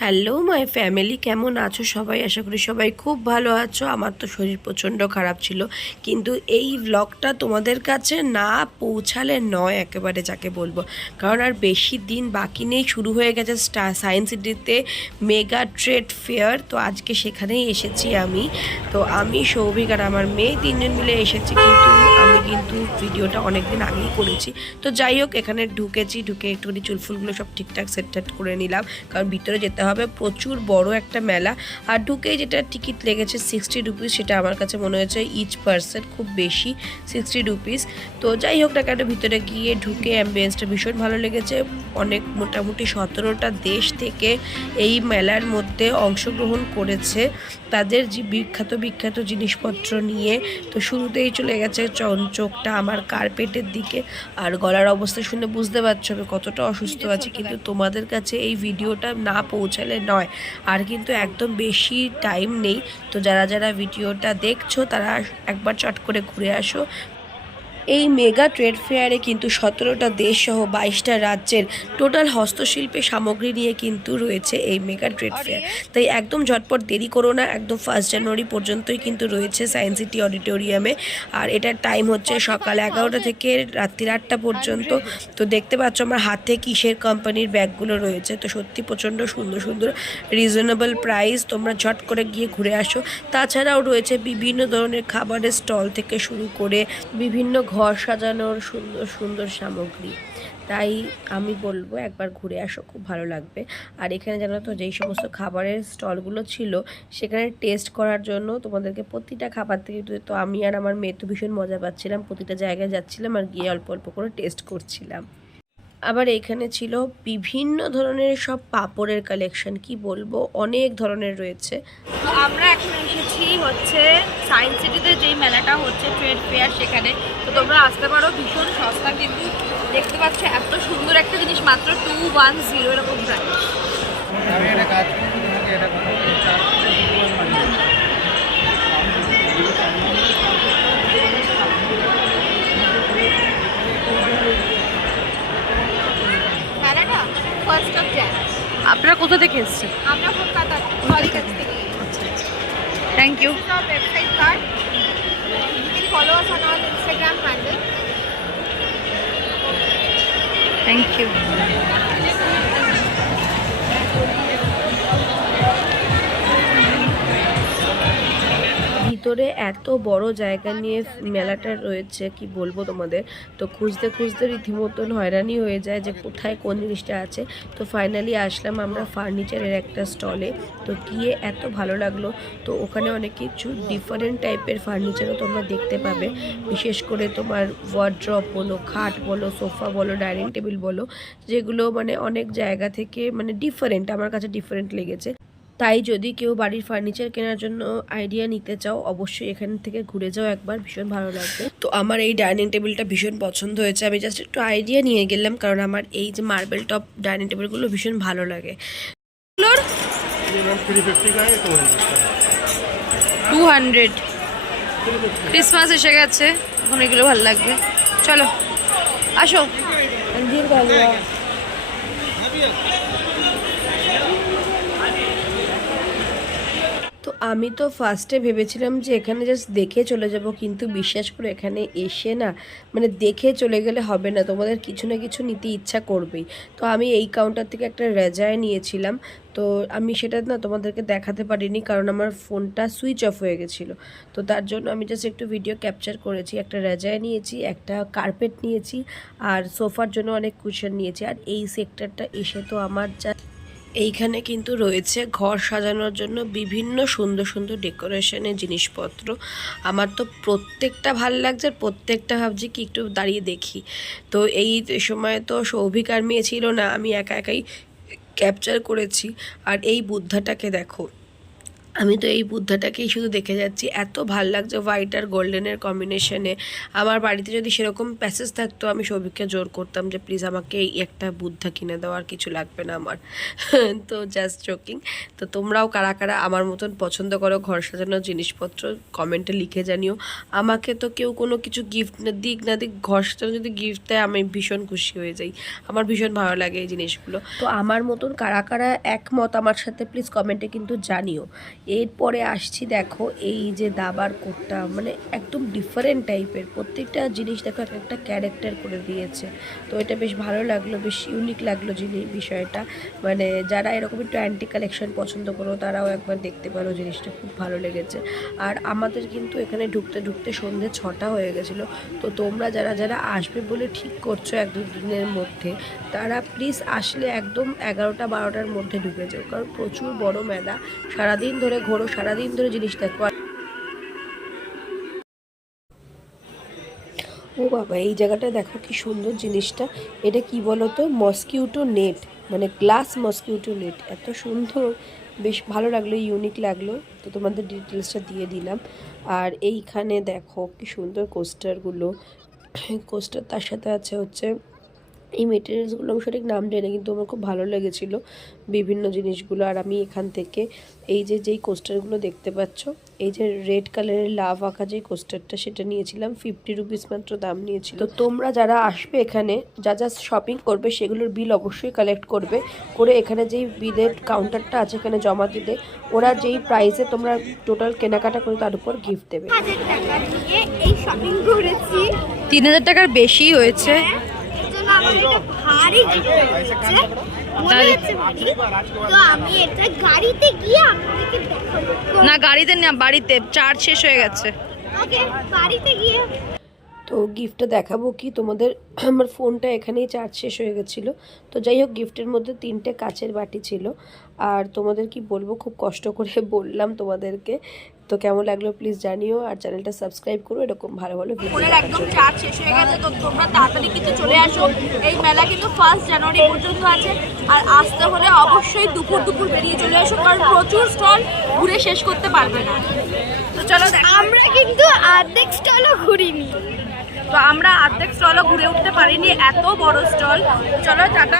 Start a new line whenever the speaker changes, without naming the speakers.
Hello my family কেমন আছো সবাই? আশা করি সবাই খুব ভালো আছো। আমার তো শরীর প্রচণ্ড খারাপ ছিল। কিন্তু এই ব্লগটা তোমাদের কাছে না পৌঁছালে নয় একেবারে যাকে বলব। কারণ আর বেশি দিন বাকি নেই, শুরু হয়ে গেছে সায়েন্স সিটিতে মেগা ট্রেড ফেয়ার তো আজকে সেখানেই এসেছি আমি। তো আমি সৌভিক আর আমার মেয়ে তিনজন মিলে এসেছি, কিন্তু আমি কিন্তু ভিডিওটা অনেক দিন আগেই করেছি। তো যাই হোক, এখানে ঢুকেছি, ঢুকে একটুখানি চুলফুলগুলো সব ঠিকঠাক সেট করে নিলাম। কারণ ভিতরে যেতে হবে। প্রচুর বড় একটা মেলা। আর ঢুকেই যেটা টিকিট লেগেছে সিক্সটি রুপিস সেটা আমার কাছে মনে হয়েছে ইচ পার্সন খুব বেশি সিক্সটি রুপিস তো যাই হোক না কেন, ভিতরে গিয়ে ঢুকে অ্যাম্বিয়েন্সটা ভীষণ ভালো লেগেছে। অনেক মোটামুটি সতেরোটা দেশ থেকে এই মেলার মধ্যে অংশগ্রহণ করেছে তাদের যে বিখ্যাত বিখ্যাত জিনিসপত্র নিয়ে। তো শুরুতেই চলে গেছে চঞ্চকটা আমার কার্পেটের দিকে। আর গলার অবস্থা শুনে বুঝতে পারছ আমি কতটা অসুস্থ আছি। কিন্তু তোমাদের কাছে এই ভিডিওটা না পৌঁছালে নয়। আর কিন্তু একদম বেশি টাইম নেই। তো যারা যারা ভিডিওটা দেখছ, তারা একবার চট করে ঘুরে আসো। এই মেগা ট্রেড ফেয়ারে কিন্তু সতেরোটা দেশ সহ বাইশটা রাজ্যের টোটাল হস্তশিল্পের সামগ্রী নিয়ে কিন্তু রয়েছে এই মেগা ট্রেড ফেয়ার। তাই একদম ঝটপট দেরি করো না, একদম ফার্স্ট জানুয়ারি পর্যন্তই কিন্তু রয়েছে সায়েন্স সিটি অডিটোরিয়ামে আর এটার টাইম হচ্ছে সকাল এগারোটা থেকে রাত্রির আটটা পর্যন্ত। তো দেখতে পাচ্ছ আমার হাতে কিসের কোম্পানির ব্যাগগুলো রয়েছে। তো সত্যি প্রচণ্ড সুন্দর সুন্দর রিজনেবল প্রাইস তোমরা ঝট করে গিয়ে ঘুরে আসো। তাছাড়াও রয়েছে বিভিন্ন ধরনের খাবারের স্টল থেকে শুরু করে বিভিন্ন ঘর সাজানোর সুন্দর সুন্দর সামগ্রী। তাই আমি বলব একবার ঘুরে আসো, খুব ভালো লাগবে। আর এখানে জানো তো, যেই সমস্ত খাবারের স্টলগুলো ছিল, সেখানে টেস্ট করার জন্য তোমাদেরকে প্রতিটা খাবার থেকে তো- আমি আর আমার মেয়ে তো ভীষণ মজা পাচ্ছিলাম। প্রতিটা জায়গায় যাচ্ছিলাম আর গিয়ে অল্প অল্প করে টেস্ট করছিলাম। আবার এখানে ছিল বিভিন্ন ধরনের সব পাপড়ের কালেকশন কি বলব? অনেক ধরনের রয়েছে।
আমরা এখন এসেছি হচ্ছে সায়েন্স সিটিতে যেই মেলাটা হচ্ছে ট্রেড ফেয়ার সেখানে। তো তোমরা আসতে পারো ভীষণ সস্তা কিন্তু। দেখতে পাচ্ছ এত সুন্দর একটা জিনিস মাত্র টু ওয়ান জিরো এরকম প্রাইস
আপনারা কোথা থেকে এসছেন?
আমরা কলকাতা কলিকাতা থেকে।
Thank you.
This is our website card. You can follow us on our Instagram handle.
Thank you. ভিতরে এত বড় জায়গা নিয়ে মেলাটা রয়েছে, কি বলব তোমাদের? তো খুঁজতে খুঁজতে রীতিমতন হয়রানি হয়ে যায় যে কোথায় কোন জিনিসটা আছে। তো ফাইনালি আসলাম আমরা ফার্নিচারের একটা স্টলে তো গিয়ে এত ভালো লাগল। তো ওখানে অনেক কিছু ডিফারেন্ট টাইপের ফার্নিচারও তোমরা দেখতে পাবে। বিশেষ করে তোমার ওয়ার্ড্রপ বলো, খাট বলো সোফা বলো ডাইনিং টেবিল বলো, যেগুলো মানে অনেক জায়গা থেকে মানে ডিফারেন্ট আমার কাছে ডিফারেন্ট লেগেছে। তাই যদি কেউ বাড়ির ফার্নিচার কেনার জন্য আইডিয়া নিতে চাও অবশ্যই এখান থেকে ঘুরে যাও একবার ভীষণ ভালো লাগবে। তো আমার এই ডাইনিং টেবিলটা ভীষণ পছন্দ হয়েছে। আমি জাস্ট একটু আইডিয়া নিয়ে গেলাম কারণ আমার এই যে মার্বেল টপ ডাইনিং টেবিলগুলো ভীষণ ভালো লাগে। টু হান্ড্রেড ক্রিসমাস এসে গেছে এগুলো ভালো লাগবে। চলো আসো। আমি তো ফার্স্টে ভেবেছিলাম যে এখানে জাস্ট দেখে চলে যাব, কিন্তু বিশ্বাস করে এখানে এসে না মানে দেখে চলে গেলে হবে না, তোমাদের কিছু না কিছু নিতে ইচ্ছা করবেই। তো আমি এই কাউন্টার থেকে একটা রেজায় নিয়েছিলাম, তো আমি সেটা না তোমাদেরকে দেখাতে পারিনি, কারণ আমার ফোনটা সুইচ অফ হয়ে গেছিল। তো তার জন্য আমি জাস্ট একটু ভিডিও ক্যাপচার করেছি, একটা রেজায় নিয়েছি, একটা কার্পেট নিয়েছি, আর সোফার জন্য অনেক কুশন নিয়েছি, আর এই সেক্টরটা এসে তো আমার যা এইখানে কিন্তু রয়েছে ঘর সাজানোর জন্য বিভিন্ন সুন্দর সুন্দর ডেকোরেশনের জিনিসপত্র। আমার তো প্রত্যেকটা ভালো লাগছে প্রত্যেকটা ভাবছি কি একটু দাঁড়িয়ে দেখি। তো এই সময় তো সৌভিক আর মেয়ে ছিল না, আমি একা একাই ক্যাপচার করেছি। আর এই বুদ্ধাটাকে দেখো আমি তো এই বুদ্ধাটাকেই শুধু দেখে যাচ্ছি। এত ভালো লাগছে হোয়াইট আর গোল্ডেনের কম্বিনেশনে আমার বাড়িতে যদি সেরকম প্যাসেজ থাকতো, আমি সৌভিককে জোর করতাম যে প্লিজ আমাকে এই একটা বুদ্ধা কিনে দাও, আর কিছু লাগবে না আমার। তো জাস্ট জোকিং তো তোমরাও কারা কারা আমার মতন পছন্দ করো ঘর সাজানোর জিনিসপত্র, কমেন্টে লিখে জানিও। আমাকে তো কেউ কোনো কিছু গিফট না দিক না দিক, ঘর সাজানো যদি গিফট দেয়, আমি ভীষণ খুশি হয়ে যাই। আমার ভীষণ ভালো লাগে এই জিনিসগুলো। তো আমার মতন কারা কারা একমত আমার সাথে প্লিজ কমেন্টে কিন্তু জানিও। এরপরে আসছি, দেখো, এই যে দাবার কোটটা মানে একদম ডিফারেন্ট টাইপের প্রত্যেকটা জিনিস, দেখো, এক একটা ক্যারেক্টার করে দিয়েছে। তো এটা বেশ ভালো লাগল, বেশ ইউনিক লাগল জিনিস বিষয়টা। মানে যারা এরকম একটু অ্যান্টি কালেকশন পছন্দ করো, তারাও একবার দেখতে পারো জিনিসটা, খুব ভালো লেগেছে। আর আমাদের কিন্তু এখানে ঢুকতে ঢুকতে সন্ধে ছটা হয়ে গেছিল। তো তোমরা যারা যারা আসবে বলে ঠিক করছ এক দু দিনের মধ্যে, তারা প্লিজ আসলে একদম এগারোটা, বারোটার মধ্যে ঢুকে যাও। কারণ প্রচুর বড় মেলা, সারাদিন ধরে ঘোরো, সারাদিন ধরে জিনিস দেখো ও বাবা, এই জায়গাটা দেখো কি সুন্দর জিনিসটা। এটা কি বলতো? মসকিউটো নেট মানে গ্লাস মসকিউটো নেট। এত সুন্দর, বেশ ভালো লাগল, ইউনিক লাগল। তো তোমাদের ডিটেলসটা দিয়ে দিলাম। আর এইখানে দেখো কি সুন্দর কোস্টারগুলো। কোস্টার তার সাথে আছে হচ্ছে এই মেটেরিয়ালসগুলো আমি সঠিক নাম জানি না, কিন্তু আমার খুব ভালো লেগেছিলো বিভিন্ন জিনিসগুলো। আর আমি এখান থেকে এই যে যেই কোস্টারগুলো দেখতে পাচ্ছ এই যে রেড কালারের লাভ আঁকা যে কোস্টারটা সেটা নিয়েছিলাম। ফিফটি রুপিস মাত্র দাম নিয়েছিল। তো তোমরা যারা আসবে এখানে যা যা শপিং করবে সেগুলোর বিল অবশ্যই কালেক্ট করবে। করে এখানে যেই বিলের কাউন্টারটা আছে এখানে জমা দিলে ওরা যেই প্রাইসে তোমরা টোটাল কেনাকাটা করে তার উপর গিফট দেবে।
হাজার টাকা দিয়ে এই শপিং করেছি।
তিন হাজার টাকার বেশি হয়েছে।
ভারী
না গাড়িতে না বাড়িতে। চার্জ শেষ হয়ে গেছে।
ওকে বাড়িতে গিয়ে।
তো গিফটটা দেখাবো কি? তোমাদের আমার ফোনটা এখানেই চার্জ শেষ হয়ে গেছিল। তো যাই হোক গিফটের মধ্যে তিনটে কাচের বাটি ছিল। আর তোমাদের কি বলব? খুব কষ্ট করে বললাম তোমাদেরকে। তো কেমন লাগল প্লিজ জানিও আর চ্যানেলটা সাবস্ক্রাইব করো এরকম ভালো ভালো ভিডিও
একদম চার্জ শেষ হয়ে গেছে তো তোমরা তাড়াতাড়ি কিন্তু চলে আসো। এই মেলা কিন্তু ফার্স্ট জানুয়ারি পর্যন্ত আছে আর আসতে হলে অবশ্যই দুপুর দুপুর বেরিয়ে চলে আসো কারণ প্রচুর স্টল ঘুরে শেষ করতে পারবে না। তো চলো
আমরা কিন্তু অর্ধেক স্টলও ঘুরিনি।
তো আমরা অর্ধেক স্টলও ঘুরে উঠতে পারিনি এত বড় স্টল চলো টাটা।